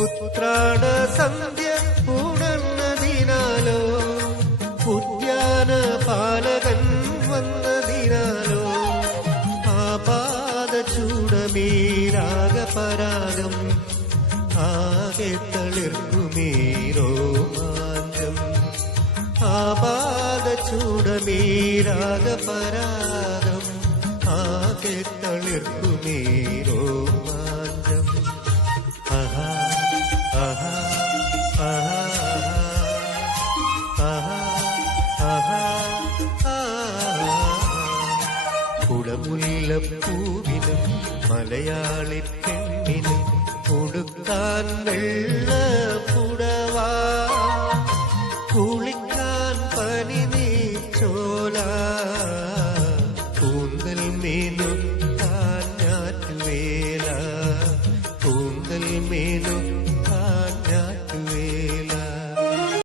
ഉത്രാട സന്ധ്യ ഉണർന്നതിനാലോ ഉദ്യാന പാലകൻ വന്നതിനാലോ ആപാദ ചൂടമേ രാഗപരാഗം ആകെ തളിർക്കുമേ രോമാഞ്ചം ആപാദ ചൂടമേ രാഗപരാഗം ആകെ തളിർക്കുമേ രോമാഞ്ചം ആഹാ ആഹാ ആഹാ ആഹാ കുടമുല്ലപ്പൂവിനും മലയാളി പെണ്ണിനും കൊടുക്കാൻ വെള്ള